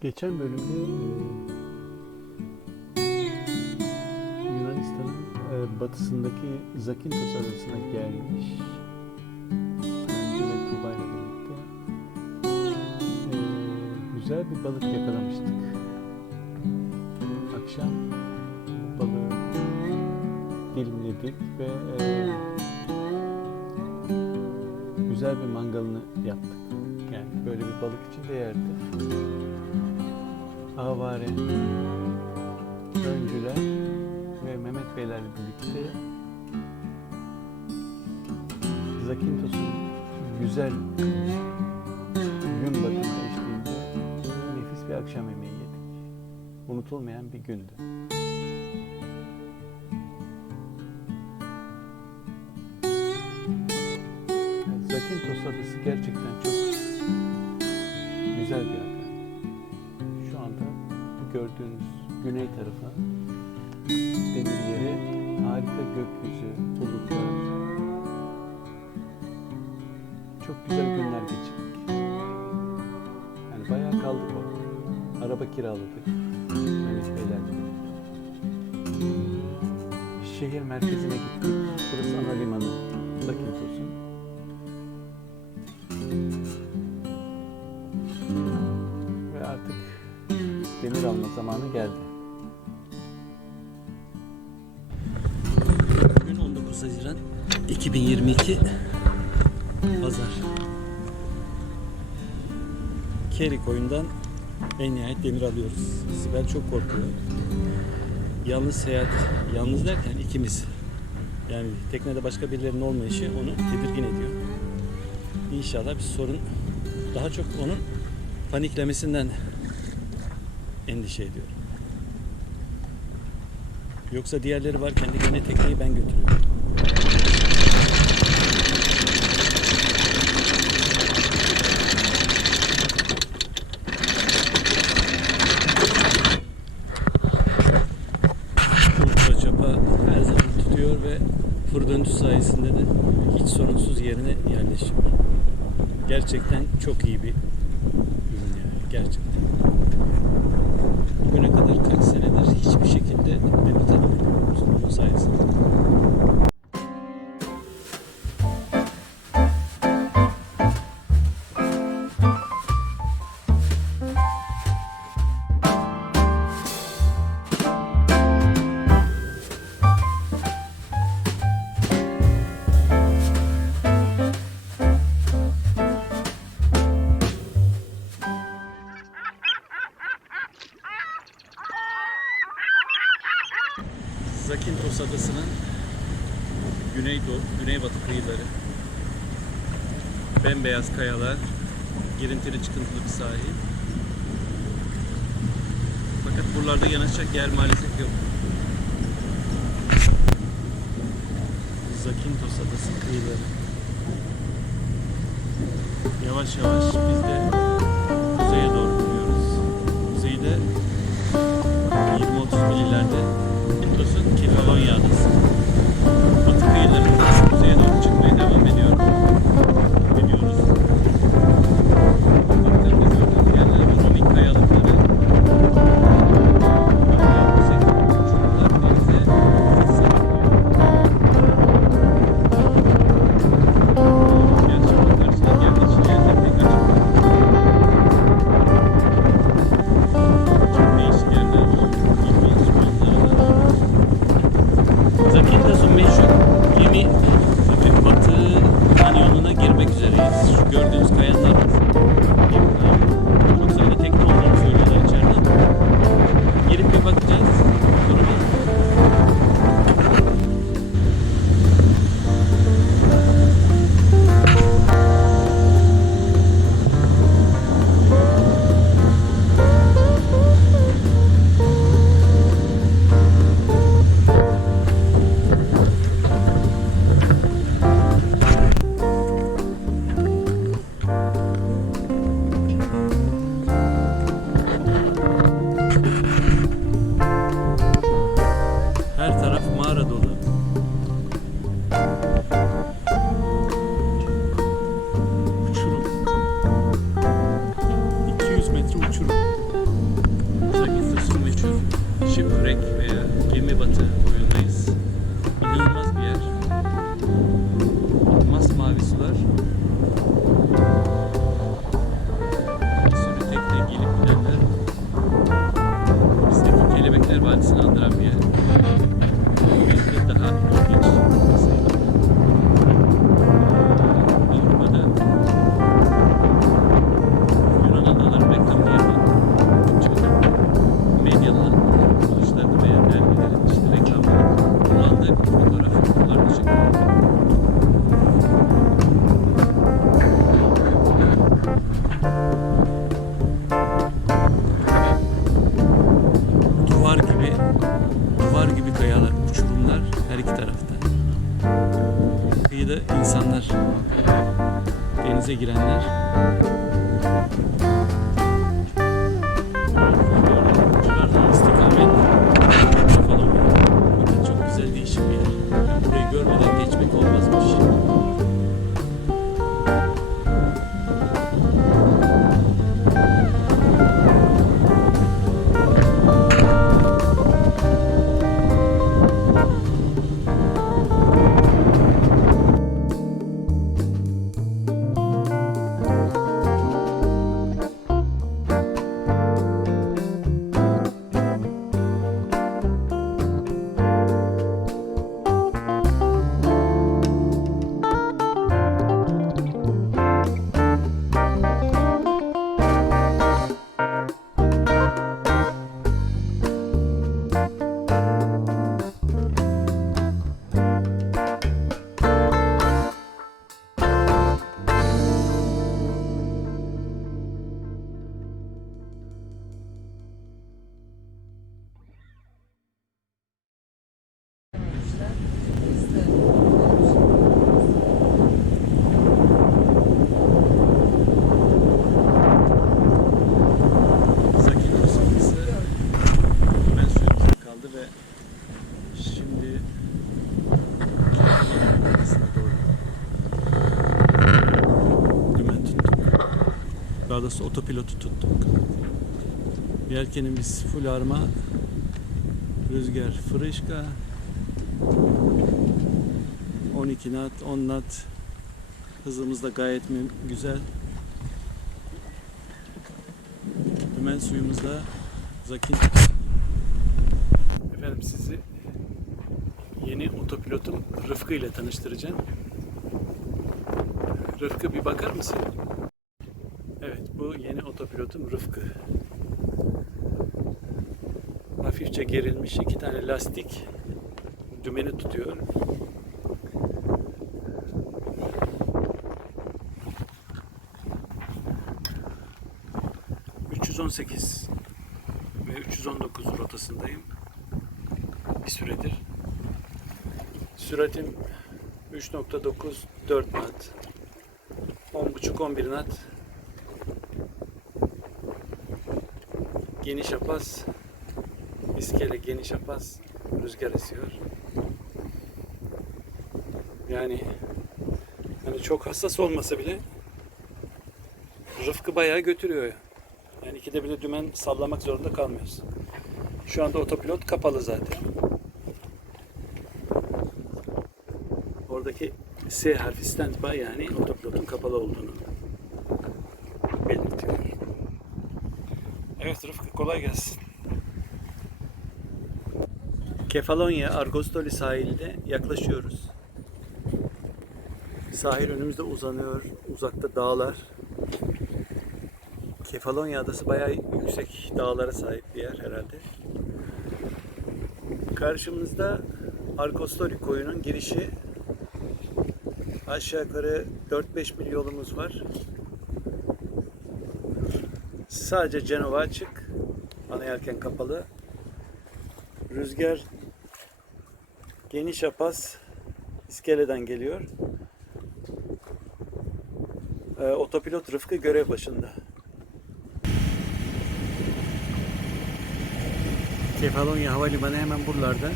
Geçen bölümde e, Yunanistan'ın e, batısındaki Zakynthos adasına gelmiş ve Tuba ile birlikte e, güzel bir balık yakalamıştık. Akşam balığı dilimledik ve güzel bir mangalını yaptık. Yani böyle bir balık için değerli. Avari, öncüler ve Mehmet Beylerle birlikte Zakintos'un güzel gün batımı eşliğinde nefis bir akşam yemeği yedik. Unutulmayan bir gündü. Güney tarafa demir yeri harika gökyüzü, bulutlar. Çok güzel günler geçirdik. Yani bayağı kaldık orada. Araba kiraladık. Mehmet birlikte. Şehir merkezine gittik. Burası ana limanı. Zakintos'un. Ve artık demir alma zamanı geldi. 19 Haziran 2022 Pazar. Keri koyundan en nihayet demir alıyoruz. Sibel çok korkuyor. Yalnız seyahat, yalnız derken ikimiz. Yani teknede başka birilerinin olmayışı onu tedirgin ediyor. İnşallah bir sorun daha çok onun paniklemesinden endişe ediyorum. Yoksa diğerleri varken de gene tekneyi ben götürüyorum. Ve fır döntü sayesinde de hiç sorunsuz yerine yerleşiyor. Gerçekten çok iyi bir ürün yani gerçekten. Bugüne kadar kaç senedir hiçbir şekilde tanımıyoruz bunun sayesinde. Zakynthos Adası'nın güneydoğu, güneybatı kıyıları. Bembeyaz kayalar, girintili çıkıntılı bir sahil. Fakat buralarda yanaşacak yer maalesef yok. Zakynthos Adası kıyıları. Yavaş yavaş biz de 30 metre uçurum. Uzak uçurum uçur, shipwreck veya gemi batı oyundayız. Denize girenler. Doğrusu otopilotu tuttuk. Yelkenimiz full arma, rüzgar fırışka, 12 knot, 10 knot hızımız da gayet güzel. Dümen suyumuzda Zakin. Efendim sizi yeni otopilotum Rıfkı ile tanıştıracağım. Rıfkı bir bakar mısın? Otopilotum Rıfkı. Hafifçe gerilmiş iki tane lastik dümeni tutuyor. ...318 ve 319 rotasındayım. Bir süredir. Süratim 3.9 4 knot. 10.5 11 knot. Geniş apaz. İskele geniş apaz. Rüzgar esiyor. Yani hani çok hassas olmasa bile Rıfkı bayağı götürüyor. Yani ikide bir de dümen sallamak zorunda kalmıyoruz. Şu anda otopilot kapalı zaten. Oradaki S harfi standby yani otopilotun kapalı olduğunu Evet Rıfkı kolay gelsin. Kefalonya Argostoli sahilde yaklaşıyoruz. Sahil önümüzde uzanıyor. Uzakta dağlar. Kefalonya adası bayağı yüksek dağlara sahip bir yer herhalde. Karşımızda Argostoli koyunun girişi. Aşağı yukarı 4-5 mil yolumuz var. Sadece Cenova açık. Ana yelken kapalı. Rüzgar geniş apaz iskeleden geliyor. Ee, otopilot Rıfkı görev başında. Kefalonya Havalimanı hemen buralarda.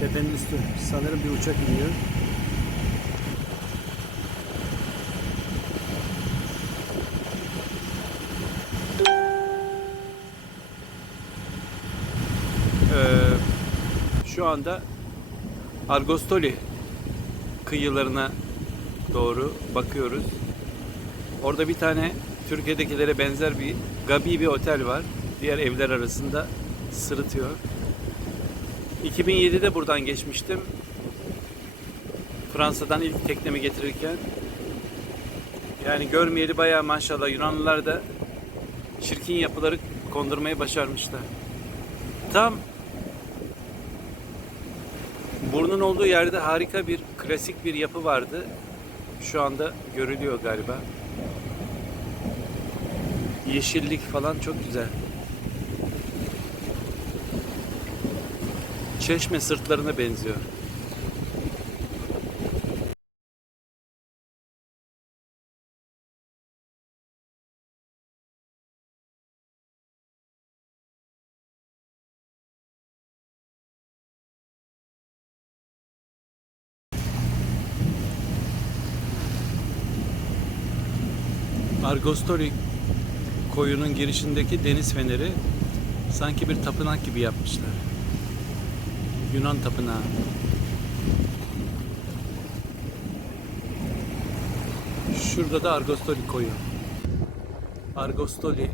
Tepenin üstü. Sanırım bir uçak iniyor. Şu anda Argostoli kıyılarına doğru bakıyoruz. Orada bir tane Türkiye'dekilere benzer bir Gabi bir otel var. Diğer evler arasında sırıtıyor. 2007'de buradan geçmiştim. Fransa'dan ilk teknemi getirirken. Yani görmeyeli bayağı maşallah Yunanlılar da çirkin yapıları kondurmayı başarmışlar. Tam burnun olduğu yerde harika bir klasik bir yapı vardı. Şu anda görülüyor galiba. Yeşillik falan çok güzel. Çeşme sırtlarına benziyor. Argostoli koyunun girişindeki deniz feneri sanki bir tapınak gibi yapmışlar. Yunan tapınağı. Şurada da Argostoli koyu. Argostoli